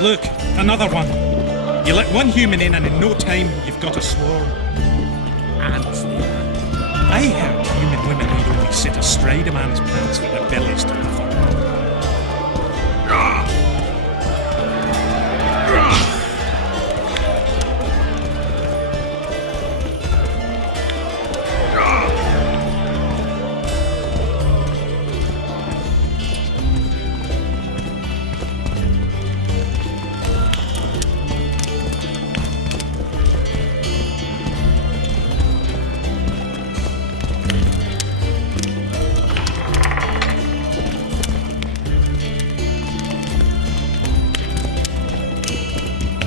Look, another one. You let one human in and in no time you've got a swarm. Ants they are. I heard human women need only sit astride a man's pants for their bellies to puff up.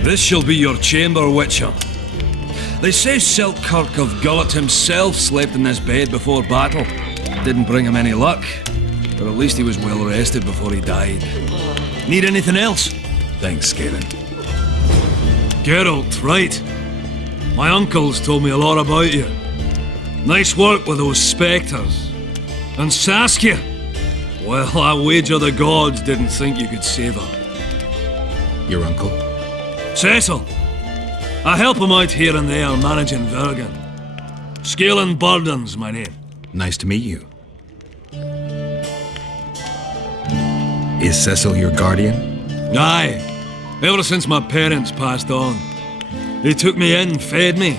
This shall be your chamber, Witcher. They say Selkirk of Gullet himself slept in this bed before battle. Didn't bring him any luck, but at least he was well rested before he died. Need anything else? Thanks, Galen. Geralt, right. My uncles told me a lot about you. Nice work with those spectres. And Saskia? Well, I wager the gods didn't think you could save her. Your uncle? Cecil. I help him out here and there managing Vergen. Scalen Burden's my name. Nice to meet you. Is Cecil your guardian? Aye. Ever since my parents passed on. He took me in, fed me,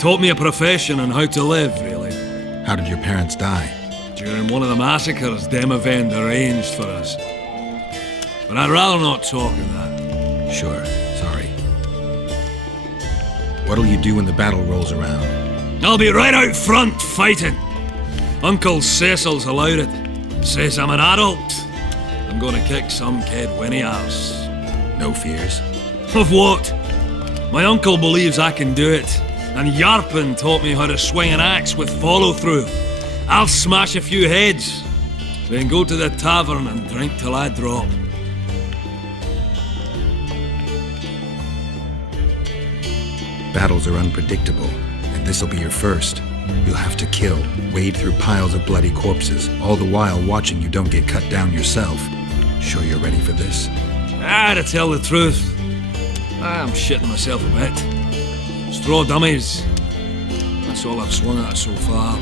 taught me a profession and how to live, really. How did your parents die? During one of the massacres Demavend arranged for us. But I'd rather not talk of that. Sure, sorry. What'll you do when the battle rolls around? I'll be right out front fighting. Uncle Cecil's allowed it. Says I'm an adult. I'm gonna kick some kid Winnie arse. No fears? Of what? My uncle believes I can do it, and Yarpen taught me how to swing an axe with follow-through. I'll smash a few heads, then go to the tavern and drink till I drop. Battles are unpredictable, and this'll be your first. You'll have to kill, wade through piles of bloody corpses, all the while watching you don't get cut down yourself. Sure you're ready for this? To tell the truth, I'm shitting myself a bit. Straw dummies. That's all I've swung at so far.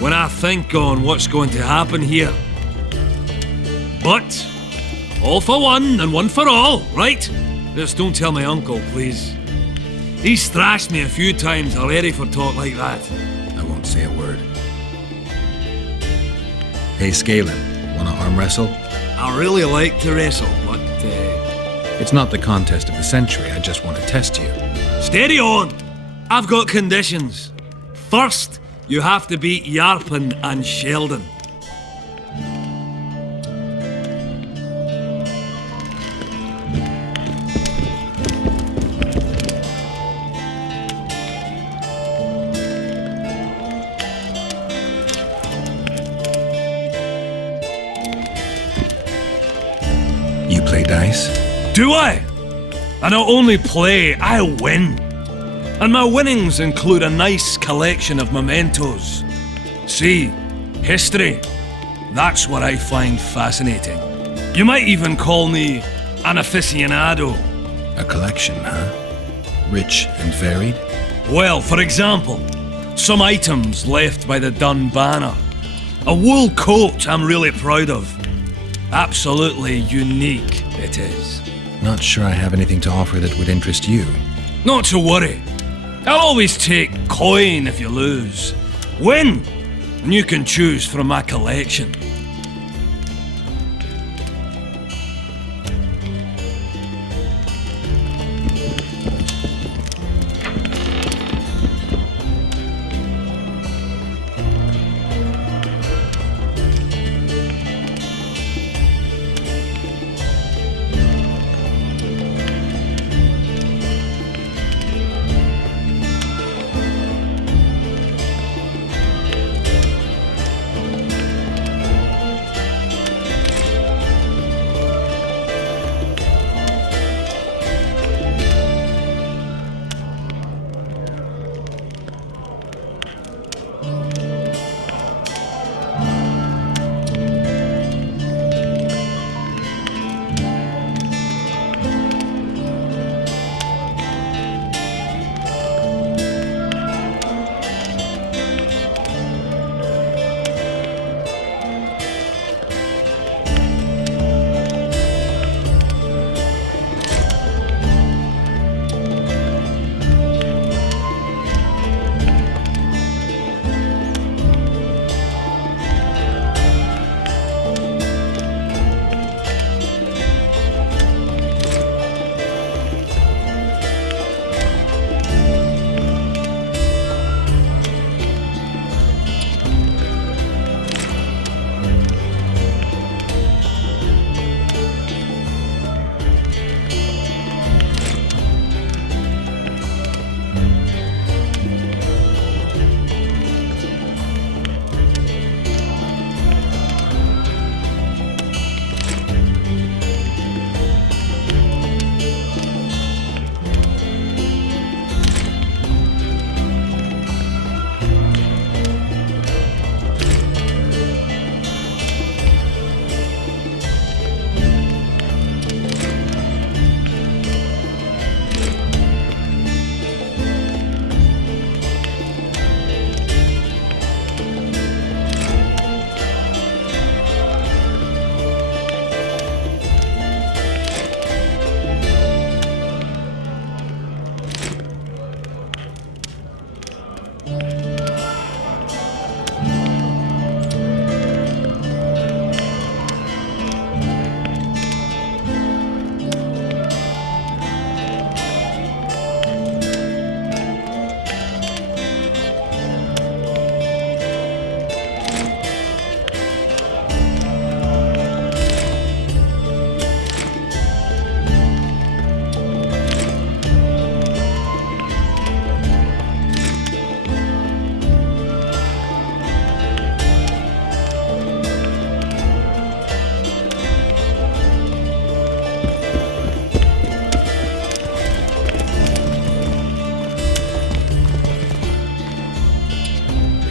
When I think on what's going to happen here. But, all for one and one for all, right? Just don't tell my uncle, please. He's thrashed me a few times already for talk like that. I won't say a word. Hey, Scalen, wanna arm wrestle? I really like to wrestle, but It's not the contest of the century, I just want to test you. steady on! I've got conditions. First, you have to beat Yarpen and Sheldon. You play dice? Do I? I not only play, I win. And my winnings include a nice collection of mementos. See, history. That's what I find fascinating. You might even call me an aficionado. A collection, huh? Rich and varied? Well, for example, some items left by the Dun Banner. A wool coat I'm really proud of. Absolutely unique, it is. Not sure I have anything to offer that would interest you. Not to worry. I'll always take coin if you lose. Win! And you can choose from my collection.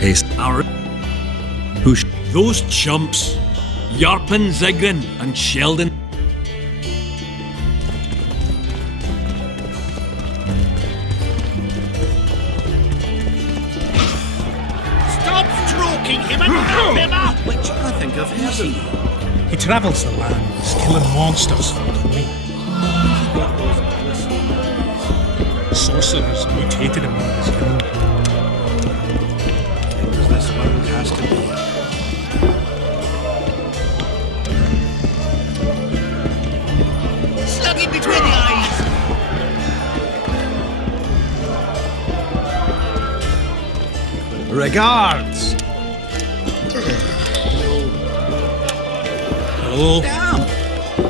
Haste. Who sh- Those chumps. Yarpen, Zigrin, and Sheldon. Stop stroking him and wrap him up! Which I think I've heard of. He travels the lands, killing monsters for the queen. Sorcerers mutated him when he was young. Because this world has to be. Slug him between the eyes! Regards! Hello? Damn!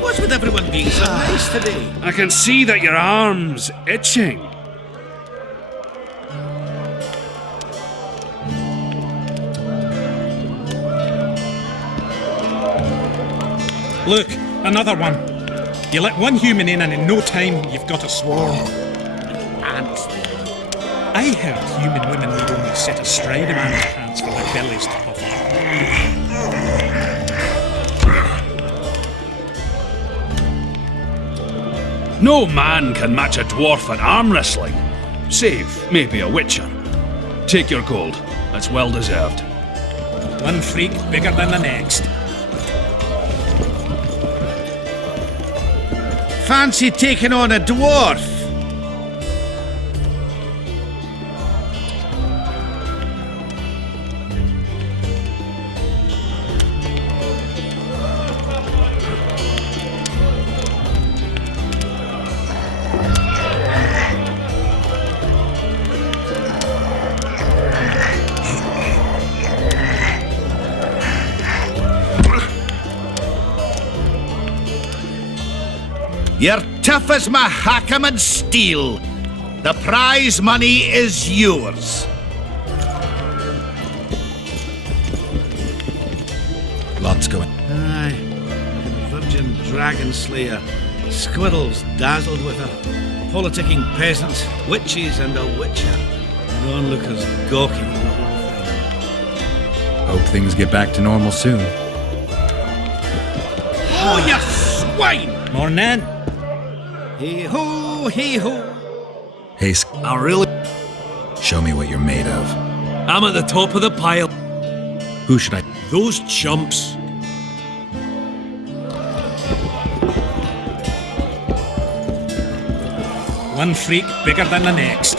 What's with everyone being so nice today? I can see that your arm's itching. Look, another one. You let one human in and in no time you've got a swarm. Ants there. I heard human women need only sit astride a man's pants for their bellies to puff up. No man can match a dwarf at arm wrestling, save maybe a witcher. Take your gold. That's well deserved. One freak bigger than the next. Fancy taking on a dwarf? You're tough as Mahakam steel. The prize money is yours. Lots going. Aye, virgin dragon slayer. Squirrels dazzled with her. Politicking peasants, witches, and a witcher. And onlookers gawking at the whole thing. Hope things get back to normal soon. Oh, you swine! Morning. Hey-ho, hey-ho. Haste. I really. Show me what you're made of. I'm at the top of the pile. Who should I? Those chumps. One freak bigger than the next.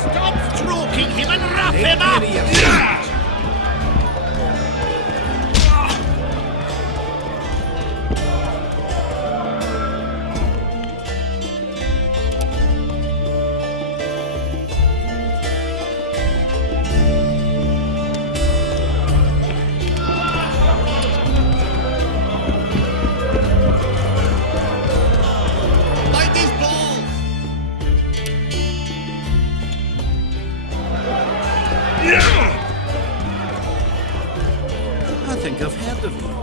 Stop stroking him and wrap him up! Like these balls! I think I've heard of you.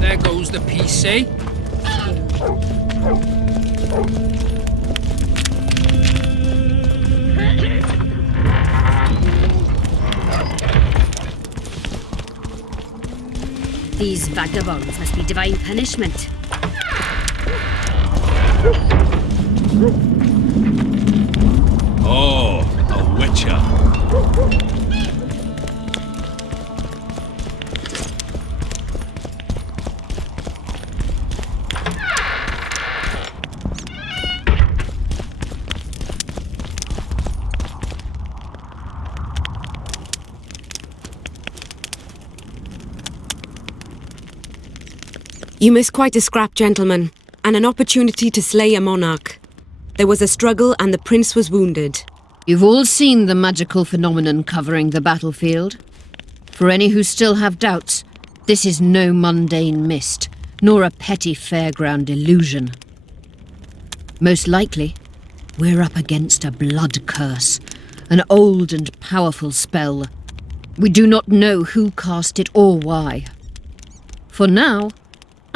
There goes the PC. These vagabonds must be divine punishment. Oh, a witcher. You miss quite a scrap, gentlemen, and an opportunity to slay a monarch. There was a struggle and the prince was wounded. You've all seen the magical phenomenon covering the battlefield. For any who still have doubts, this is no mundane mist, nor a petty fairground illusion. Most likely, we're up against a blood curse, an old and powerful spell. We do not know who cast it or why. For now,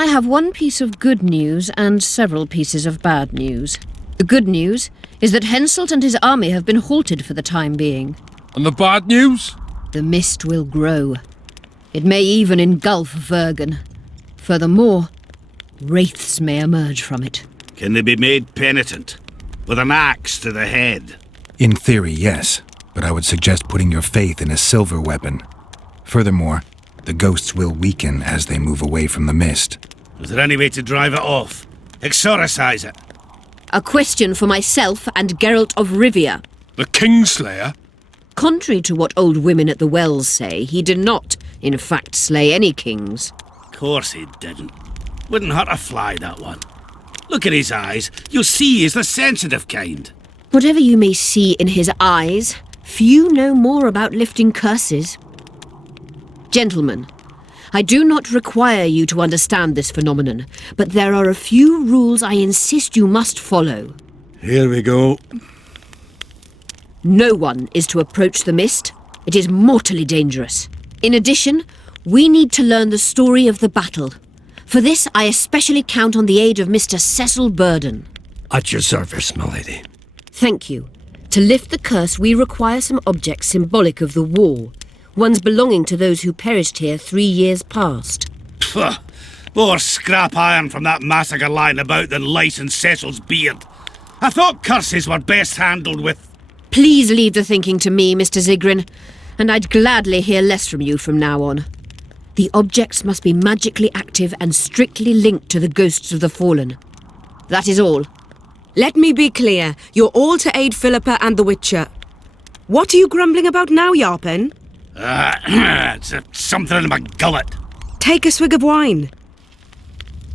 I have one piece of good news and several pieces of bad news. The good news is that Henselt and his army have been halted for the time being. And the bad news? The mist will grow. It may even engulf Vergen. Furthermore, wraiths may emerge from it. Can they be made penitent? With an axe to the head? In theory, yes, but I would suggest putting your faith in a silver weapon. Furthermore, the ghosts will weaken as they move away from the mist. Is there any way to drive it off? Exorcise it? A question for myself and Geralt of Rivia. The Kingslayer? Contrary to what old women at the wells say, he did not, in fact, slay any kings. Course he didn't. Wouldn't hurt a fly, that one. Look at his eyes. You'll see he's the sensitive kind. Whatever you may see in his eyes, few know more about lifting curses. Gentlemen, I do not require you to understand this phenomenon, but there are a few rules I insist you must follow. Here we go. No one is to approach the mist. It is mortally dangerous. In addition, we need to learn the story of the battle. For this, I especially count on the aid of Mr. Cecil Burden. At your service, milady. Thank you. To lift the curse, we require some objects symbolic of the war. Ones belonging to those who perished here 3 years past. Pfft. More scrap iron from that massacre lying about than lice in Cecil's beard. I thought curses were best handled with... Please leave the thinking to me, Mr. Zigrin, and I'd gladly hear less from you from now on. The objects must be magically active and strictly linked to the ghosts of the fallen. That is all. Let me be clear. You're all to aid Philippa and the Witcher. What are you grumbling about now, Yarpen? It's something in my gullet. Take a swig of wine.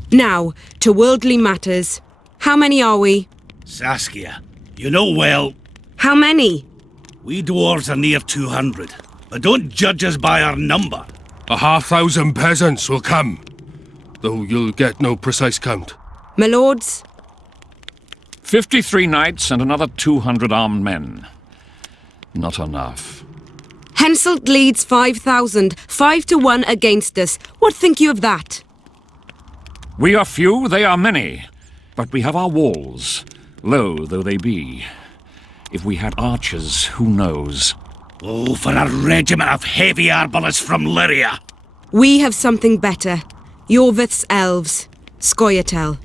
Now, to worldly matters. How many are we? Saskia, you know well... How many? We dwarves are near 200, but don't judge us by our number. 1,000 peasants will come, though you'll get no precise count. My lords? 53 knights and another 200 armed men. Not enough. Henselt leads 5,000, 5-1 against us. What think you of that? We are few, they are many, but we have our walls, low though they be. If we had archers, who knows? Oh, for a regiment of heavy arbalists from Lyria. We have something better. Yorvith's elves. Scoia'tael.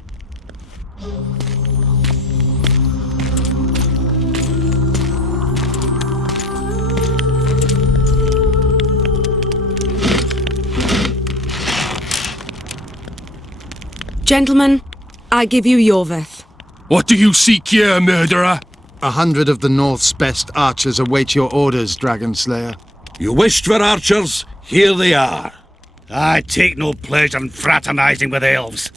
Gentlemen, I give you Yorvith. What do you seek here, murderer? 100 of the North's best archers await your orders, Dragon Slayer. You wished for archers? Here they are. I take no pleasure in fraternizing with elves,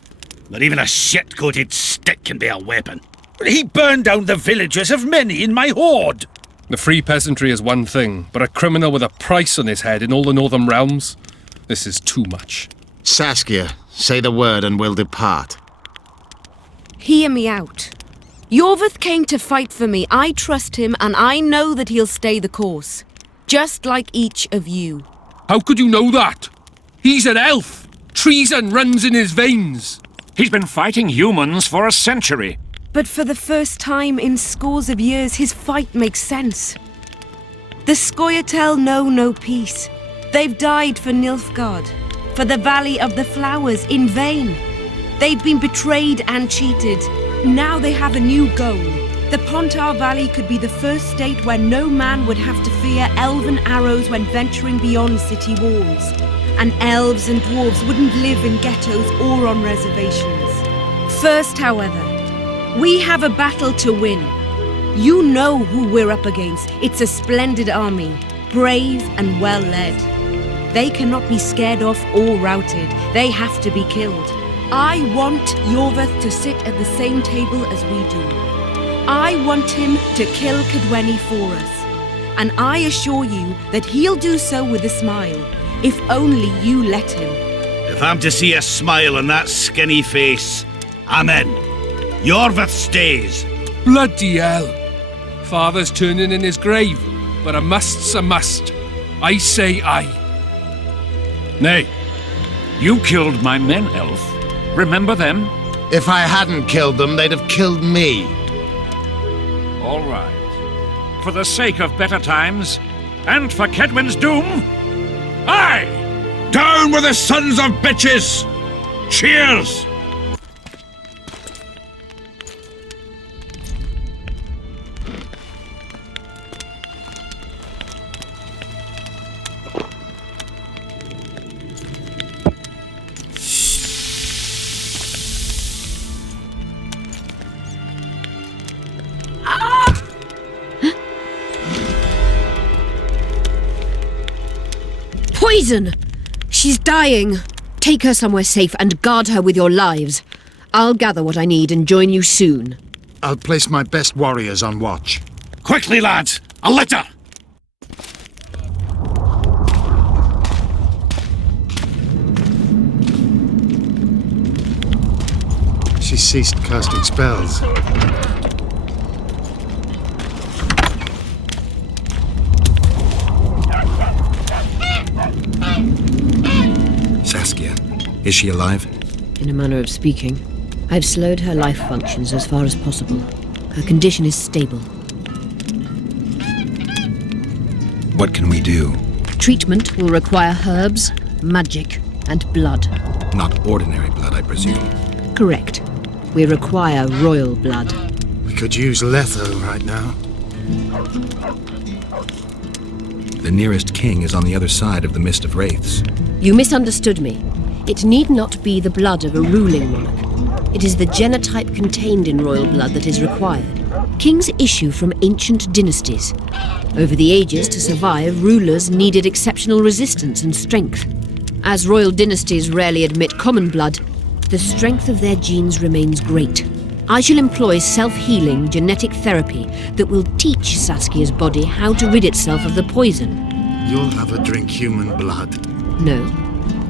but even a shit-coated stick can be a weapon. He burned down the villages of many in my horde. The free peasantry is one thing, but a criminal with a price on his head in all the Northern realms? This is too much. Saskia, say the word and we'll depart. Hear me out. Yorvith came to fight for me. I trust him, and I know that he'll stay the course. Just like each of you. How could you know that? He's an elf! Treason runs in his veins! He's been fighting humans for a century. But for the first time in scores of years, his fight makes sense. The Scoia'tael know no peace. They've died for Nilfgaard, for the Valley of the Flowers, in vain. They've been betrayed and cheated. Now they have a new goal. The Pontar Valley could be the first state where no man would have to fear elven arrows when venturing beyond city walls. And elves and dwarves wouldn't live in ghettos or on reservations. First, however, we have a battle to win. You know who we're up against. It's a splendid army, brave and well led. They cannot be scared off or routed. They have to be killed. I want Yorveth to sit at the same table as we do. I want him to kill Cadweni for us. And I assure you that he'll do so with a smile, if only you let him. If I'm to see a smile on that skinny face, I'm in. Yorveth stays. Bloody hell. Father's turning in his grave, but a must's a must. I say aye. Nay, you killed my men, Elf. Remember them? If I hadn't killed them, they'd have killed me. All right. For the sake of better times, and for Kedwen's doom, aye! Down with the sons of bitches! Cheers! Poison! She's dying. Take her somewhere safe and guard her with your lives. I'll gather what I need and join you soon. I'll place my best warriors on watch. Quickly, lads! A litter! She ceased casting spells. Saskia, is she alive? In a manner of speaking. I've slowed her life functions as far as possible. Her condition is stable. What can we do? Treatment will require herbs, magic, and blood. Not ordinary blood, I presume. Correct. We require royal blood. We could use Letho right now. The nearest king is on the other side of the Mist of Wraiths. You misunderstood me. It need not be the blood of a ruling monarch. It is the genotype contained in royal blood that is required. Kings issue from ancient dynasties. Over the ages, to survive, rulers needed exceptional resistance and strength. As royal dynasties rarely admit common blood, the strength of their genes remains great. I shall employ self-healing genetic therapy that will teach Saskia's body how to rid itself of the poison. You'll have her drink human blood. No,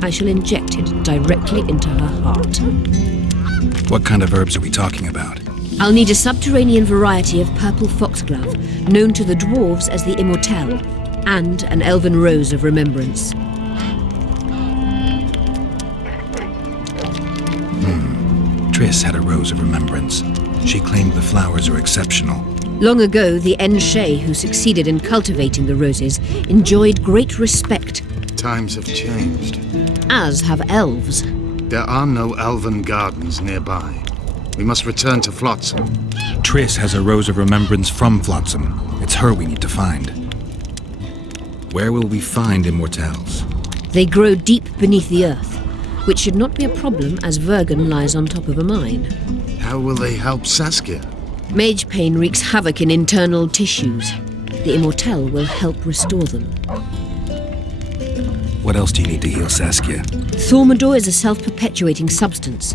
I shall inject it directly into her heart. What kind of herbs are we talking about? I'll need a subterranean variety of purple foxglove, known to the dwarves as the Immortelle, and an elven rose of remembrance. Triss had a rose of remembrance. She claimed the flowers are exceptional. Long ago, the Enshe who succeeded in cultivating the roses enjoyed great respect. Times have changed. As have elves. There are no elven gardens nearby. We must return to Flotsam. Triss has a rose of remembrance from Flotsam. It's her we need to find. Where will we find Immortelles? They grow deep beneath the earth, which should not be a problem as Vergen lies on top of a mine. How will they help Saskia? Mage pain wreaks havoc in internal tissues. The Immortelle will help restore them. What else do you need to heal Saskia? Thaumadour is a self-perpetuating substance.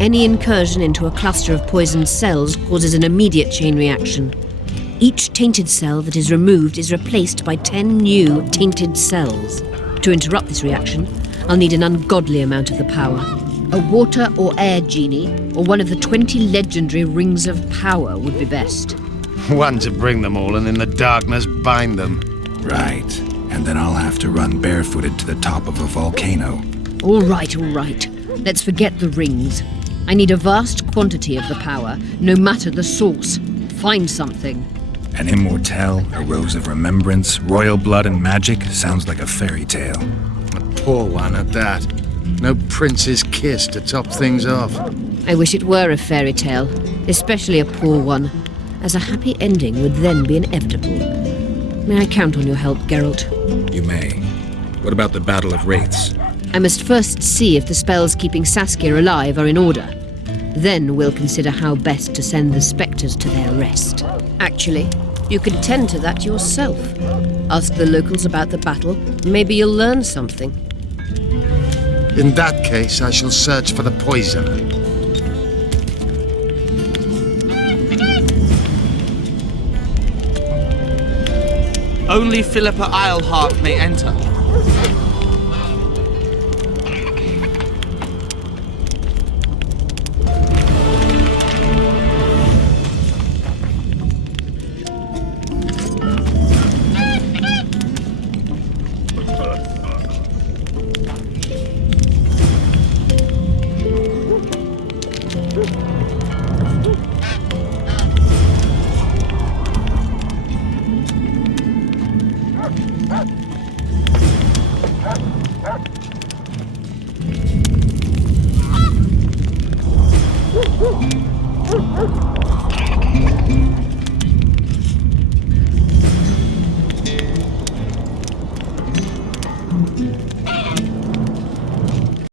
Any incursion into a cluster of poisoned cells causes an immediate chain reaction. Each tainted cell that is removed is replaced by 10 new tainted cells. To interrupt this reaction, I'll need an ungodly amount of the power. A water or air genie, or one of the 20 legendary rings of power would be best. One to bring them all and in the darkness bind them. Right. And then I'll have to run barefooted to the top of a volcano. All right. Let's forget the rings. I need a vast quantity of the power, no matter the source. Find something. An Immortelle, a rose of remembrance, royal blood and magic sounds like a fairy tale. A poor one at that. No prince's kiss to top things off. I wish it were a fairy tale, especially a poor one, as a happy ending would then be inevitable. May I count on your help, Geralt? You may. What about the Battle of Wraiths? I must first see if the spells keeping Saskia alive are in order. Then we'll consider how best to send the spectres to their rest. Actually, you could tend to that yourself. Ask the locals about the battle. Maybe you'll learn something. In that case, I shall search for the poison. Only Philippa Eilhart may enter.